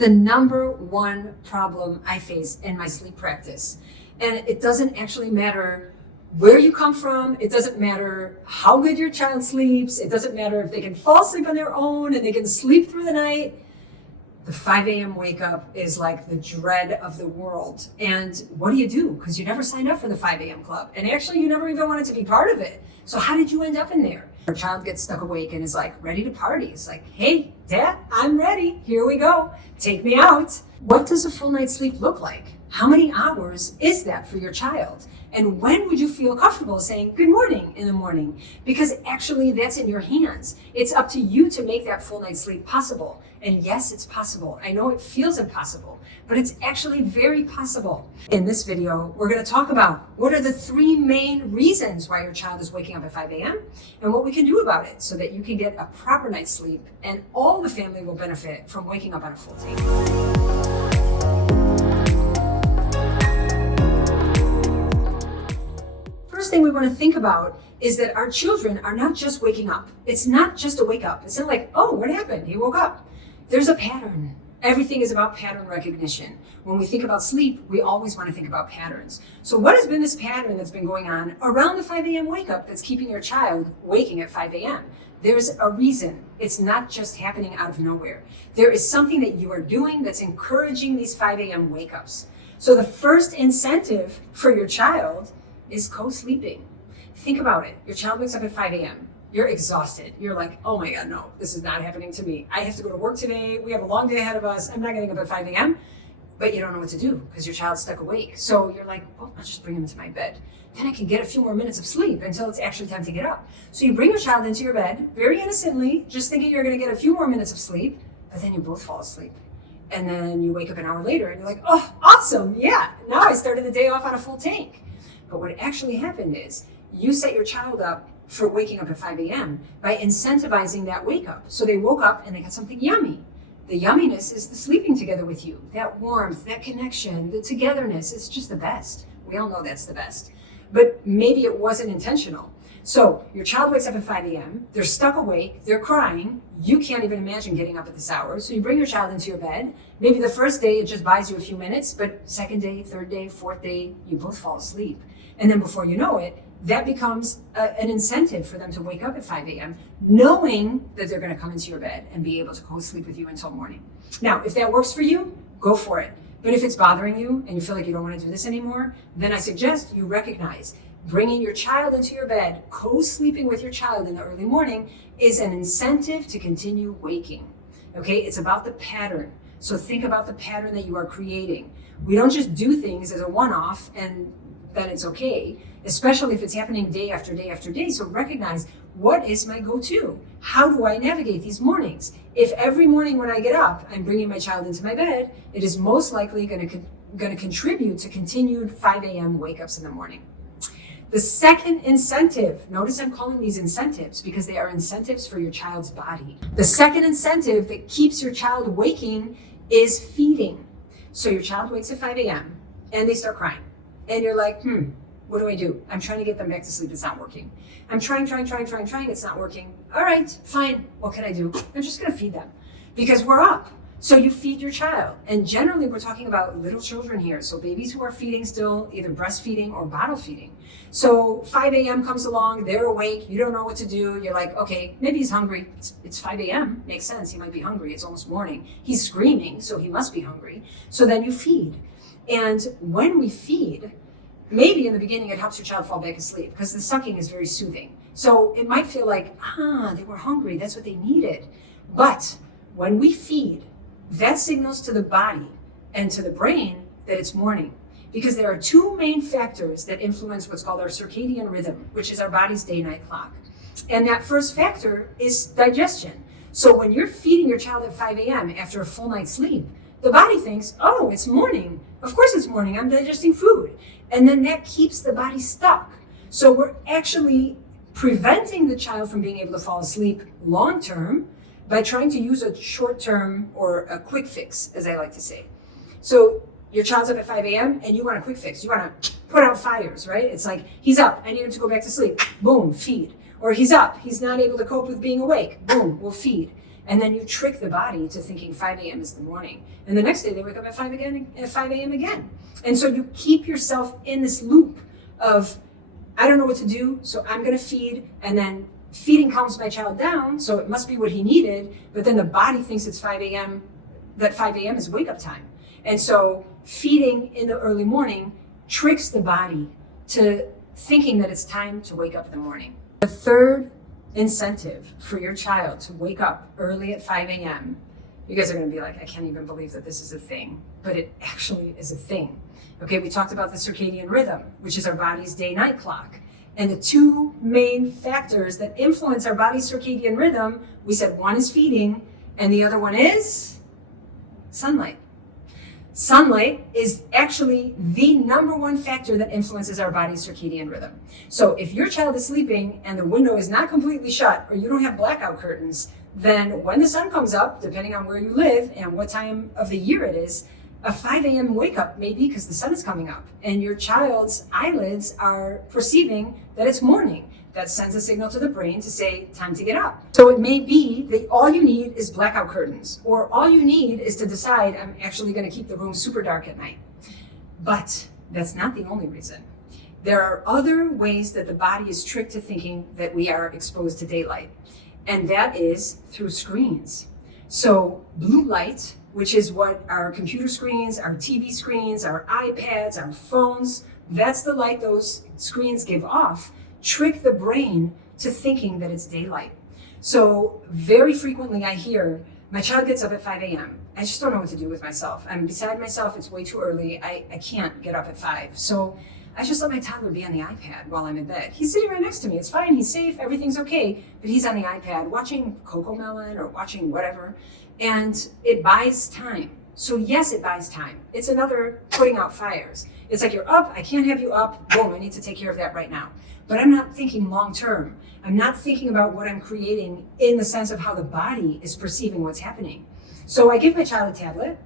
the number one problem I face in my sleep practice. And it doesn't actually matter where you come from. It doesn't matter how good your child sleeps. It doesn't matter if they can fall asleep on their own and they can sleep through the night. The 5 a.m. wake up is like the dread of the world. And what do? Because you never signed up for the 5 a.m. club. And actually, you never even wanted to be part of it. So how did you end up in there? Our child gets stuck awake and is like ready to party. It's like, hey, Dad, I'm ready. Here we go. Take me out. What does a full night's sleep look like? How many hours is that for your child? And when would you feel comfortable saying good morning in the morning? Because actually that's in your hands. It's up to you to make that full night's sleep possible. And yes, it's possible. I know it feels impossible, but it's actually very possible. In this video, we're going to talk about what are the 3 main reasons why your child is waking up at 5 a.m. and what we can do about it so that you can get a proper night's sleep and all the family will benefit from waking up on a full tank. First thing we want to think about is that our children are not just waking up. It's not just a wake up. It's not like, oh, what happened? He woke up. There's a pattern. Everything is about pattern recognition. When we think about sleep, we always want to think about patterns. So what has been this pattern that's been going on around the 5 a.m. wake up that's keeping your child waking at 5 a.m.? There's a reason. It's not just happening out of nowhere. There is something that you are doing that's encouraging these 5 a.m. wake ups. So the first incentive for your child is co-sleeping. Think about it. Your child wakes up at 5 a.m. You're exhausted. You're like, oh my God, no, this is not happening to me. I have to go to work today. We have a long day ahead of us. I'm not getting up at 5 a.m. But you don't know what to do because your child's stuck awake. So you're like, well, I'll just bring him into my bed. Then I can get a few more minutes of sleep until it's actually time to get up. So you bring your child into your bed very innocently, just thinking you're going to get a few more minutes of sleep, but then you both fall asleep. And then you wake up an hour later and you're like, oh, awesome. Yeah, now I started the day off on a full tank. But what actually happened is you set your child up for waking up at 5 a.m. by incentivizing that wake up. So they woke up and they got something yummy. The yumminess is the sleeping together with you, that warmth, that connection, the togetherness. It's just the best. We all know that's the best. But maybe it wasn't intentional. So your child wakes up at 5 a.m. They're stuck awake. They're crying. You can't even imagine getting up at this hour. So you bring your child into your bed. Maybe the first day it just buys you a few minutes, but second day, third day, fourth day, you both fall asleep. And then before you know it, that becomes an incentive for them to wake up at 5 a.m., knowing that they're going to come into your bed and be able to co-sleep with you until morning. Now, if that works for you, go for it. But if it's bothering you and you feel like you don't want to do this anymore, then I suggest you recognize bringing your child into your bed, co-sleeping with your child in the early morning is an incentive to continue waking. Okay, it's about the pattern. So think about the pattern that you are creating. We don't just do things as a one-off and then it's okay, especially if it's happening day after day after day. So recognize, what is my go-to? How do I navigate these mornings? If every morning when I get up, I'm bringing my child into my bed, it is most likely going to contribute to continued 5 a.m. wake-ups in the morning. The second incentive, notice I'm calling these incentives because they are incentives for your child's body. The second incentive that keeps your child waking is feeding. So your child wakes at 5 a.m. and they start crying. And you're like, what do I do? I'm trying to get them back to sleep. It's not working. I'm trying. It's not working. All right, fine. What can I do? I'm just going to feed them because we're up. So you feed your child. And generally we're talking about little children here. So babies who are feeding still, either breastfeeding or bottle feeding. So 5 a.m. comes along, they're awake, you don't know what to do. You're like, okay, maybe he's hungry. It's 5 a.m. Makes sense. He might be hungry. It's almost morning. He's screaming, so he must be hungry. So then you feed. And when we feed, maybe in the beginning it helps your child fall back asleep because the sucking is very soothing. So it might feel like, they were hungry. That's what they needed. But when we feed, that signals to the body and to the brain that it's morning, because there are 2 main factors that influence what's called our circadian rhythm, which is our body's day-night clock. And that first factor is digestion. So when you're feeding your child at 5 a.m. after a full night's sleep, the body thinks, oh, it's morning. Of course it's morning. I'm digesting food. And then that keeps the body stuck. So we're actually preventing the child from being able to fall asleep long-term by trying to use a short-term or a quick fix, as I like to say. So your child's up at 5 a.m. and you want a quick fix. You want to put out fires, right? It's like, he's up, I need him to go back to sleep. Boom, feed. Or he's up, he's not able to cope with being awake. Boom, we'll feed. And then you trick the body to thinking 5 a.m. is the morning. And the next day they wake up at 5 a.m. again. And so you keep yourself in this loop of, I don't know what to do, so I'm going to feed, and then feeding calms my child down, so it must be what he needed, but then the body thinks it's 5 a.m., that 5 a.m. is wake up time. And so feeding in the early morning tricks the body to thinking that it's time to wake up in the morning. The third incentive for your child to wake up early at 5 a.m., you guys are going to be like, I can't even believe that this is a thing, but it actually is a thing. Okay, we talked about the circadian rhythm, which is our body's day-night clock. And the two main factors that influence our body's circadian rhythm, we said one is feeding, and the other one is sunlight. Sunlight is actually the number one factor that influences our body's circadian rhythm. So if your child is sleeping and the window is not completely shut, or you don't have blackout curtains, then when the sun comes up, depending on where you live and what time of the year it is, a 5 a.m. wake up maybe because the sun is coming up and your child's eyelids are perceiving that it's morning. That sends a signal to the brain to say, time to get up. So it may be that all you need is blackout curtains, or all you need is to decide, I'm actually going to keep the room super dark at night. But that's not the only reason. There are other ways that the body is tricked to thinking that we are exposed to daylight, and that is through screens. So blue light, which is what our computer screens, our TV screens, our iPads, our phones, that's the light those screens give off, trick the brain to thinking that it's daylight. So very frequently I hear, my child gets up at 5 a.m. I just don't know what to do with myself. I'm beside myself, it's way too early. I can't get up at 5. So I just let my toddler be on the iPad while I'm in bed. He's sitting right next to me. It's fine, he's safe, everything's okay. But he's on the iPad watching Cocomelon or watching whatever. And it buys time. So yes, it buys time. It's another putting out fires. It's like, you're up, I can't have you up, boom, I need to take care of that right now. But I'm not thinking long term. I'm not thinking about what I'm creating in the sense of how the body is perceiving what's happening. So I give my child a tablet,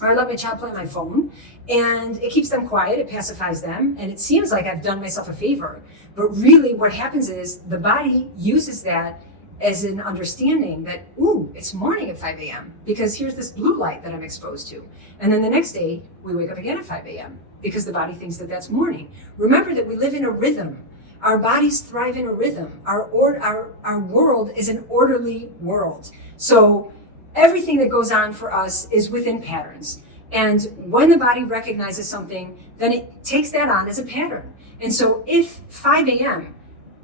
or I let my child play on my phone, and it keeps them quiet, it pacifies them, and it seems like I've done myself a favor. But really what happens is the body uses that as an understanding that, ooh, it's morning at 5 a.m. because here's this blue light that I'm exposed to. And then the next day, we wake up again at 5 a.m. because the body thinks that that's morning. Remember that we live in a rhythm. Our bodies thrive in a rhythm. Our world is an orderly world. So everything that goes on for us is within patterns. And when the body recognizes something, then it takes that on as a pattern. And so if 5 a.m.,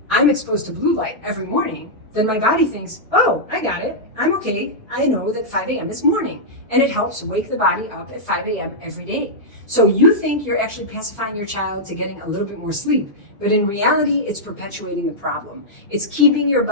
I'm exposed to blue light every morning, then my body thinks, oh, I got it. I'm okay. I know that 5 a.m. is morning. And it helps wake the body up at 5 a.m. every day. So you think you're actually pacifying your child to getting a little bit more sleep. But in reality, it's perpetuating the problem. It's keeping your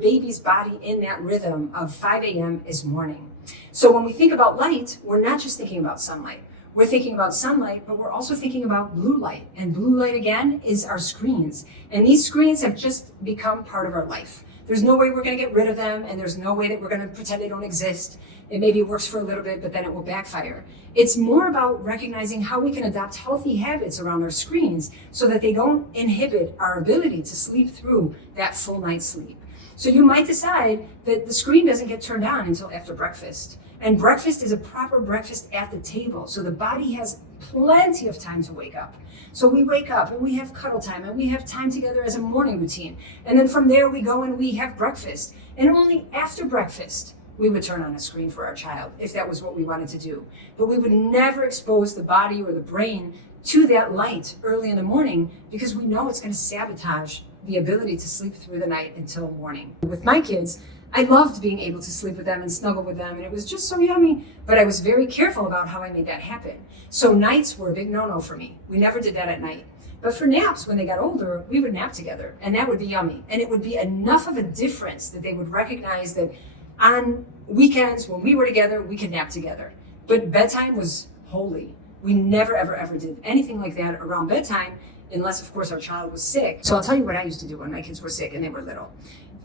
baby's body in that rhythm of 5 a.m. is morning. So when we think about light, we're not just thinking about sunlight. We're thinking about sunlight, but we're also thinking about blue light. And blue light, again, is our screens. And these screens have just become part of our life. There's no way we're going to get rid of them, and there's no way that we're going to pretend they don't exist. It maybe works for a little bit, but then it will backfire. It's more about recognizing how we can adopt healthy habits around our screens so that they don't inhibit our ability to sleep through that full night's sleep. So you might decide that the screen doesn't get turned on until after breakfast. And breakfast is a proper breakfast at the table. So the body has plenty of time to wake up. So we wake up and we have cuddle time and we have time together as a morning routine. And then from there we go and we have breakfast. And only after breakfast, we would turn on a screen for our child if that was what we wanted to do. But we would never expose the body or the brain to that light early in the morning because we know it's going to sabotage the ability to sleep through the night until morning. With my kids, I loved being able to sleep with them and snuggle with them, and it was just so yummy, but I was very careful about how I made that happen. So nights were a big no-no for me. We never did that at night. But for naps, when they got older, we would nap together, and that would be yummy. And it would be enough of a difference that they would recognize that on weekends, when we were together, we could nap together. But bedtime was holy. We never, ever, ever did anything like that around bedtime, unless, of course, our child was sick. So I'll tell you what I used to do when my kids were sick and they were little.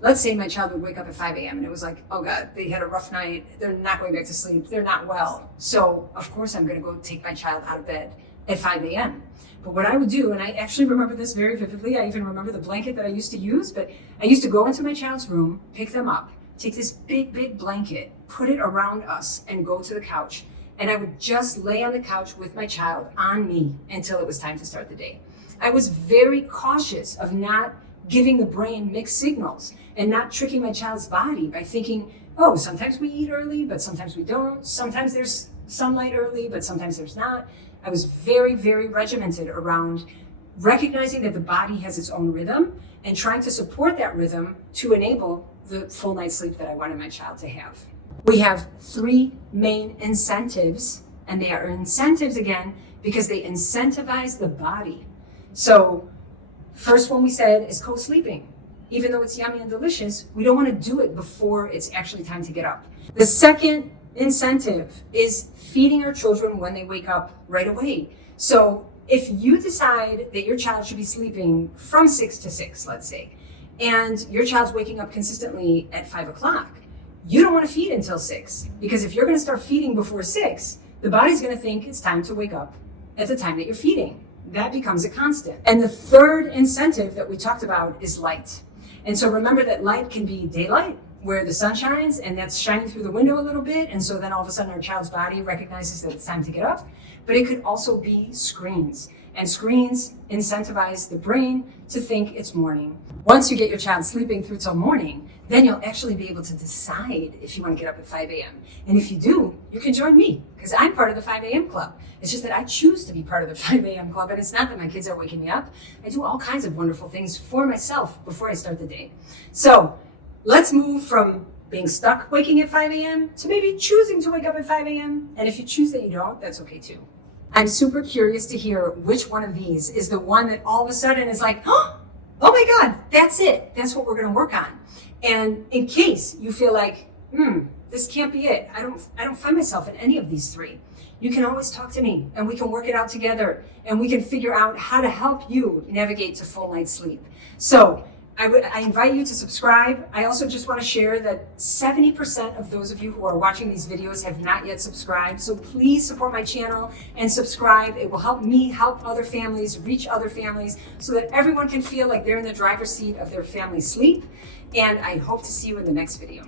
Let's say my child would wake up at 5 a.m. and it was like, oh God, they had a rough night. They're not going back to sleep. They're not well. So of course I'm going to go take my child out of bed at 5 a.m. But what I would do, and I actually remember this very vividly, I even remember the blanket that I used to use, but I used to go into my child's room, pick them up, take this big blanket, put it around us, and go to the couch. And I would just lay on the couch with my child on me until it was time to start the day. I was very cautious of not giving the brain mixed signals and not tricking my child's body by thinking, oh, sometimes we eat early, but sometimes we don't. Sometimes there's sunlight early, but sometimes there's not. I was very regimented around recognizing that the body has its own rhythm and trying to support that rhythm to enable the full night's sleep that I wanted my child to have. We have 3 main incentives, and they are incentives again because they incentivize the body. So first one we said is co-sleeping. Even though it's yummy and delicious, we don't want to do it before it's actually time to get up. The second incentive is feeding our children when they wake up right away. So if you decide that your child should be sleeping from 6 to 6, let's say, and your child's waking up consistently at 5 o'clock, you don't want to feed until 6, because if you're going to start feeding before 6, the body's going to think it's time to wake up at the time that you're feeding. That becomes a constant. And the third incentive that we talked about is light. And so remember that light can be daylight, where the sun shines and that's shining through the window a little bit. And so then all of a sudden our child's body recognizes that it's time to get up. But it could also be screens. And screens incentivize the brain to think it's morning. Once you get your child sleeping through till morning, then you'll actually be able to decide if you want to get up at 5 a.m. And if you do, you can join me, because I'm part of the 5 a.m. club. It's just that I choose to be part of the 5 a.m. club, and it's not that my kids are waking me up. I do all kinds of wonderful things for myself before I start the day. So let's move from being stuck waking at 5 a.m. to maybe choosing to wake up at 5 a.m. And if you choose that you don't, that's okay too. I'm super curious to hear which one of these is the one that all of a sudden is like, oh my God, that's it. That's what we're going to work on. And in case you feel like, this can't be it. I don't find myself in any of these 3. You can always talk to me and we can work it out together and we can figure out how to help you navigate to full night's sleep. So I invite you to subscribe. I also just want to share that 70% of those of you who are watching these videos have not yet subscribed. So please support my channel and subscribe. It will help me help other families, reach other families, so that everyone can feel like they're in the driver's seat of their family's sleep. And I hope to see you in the next video.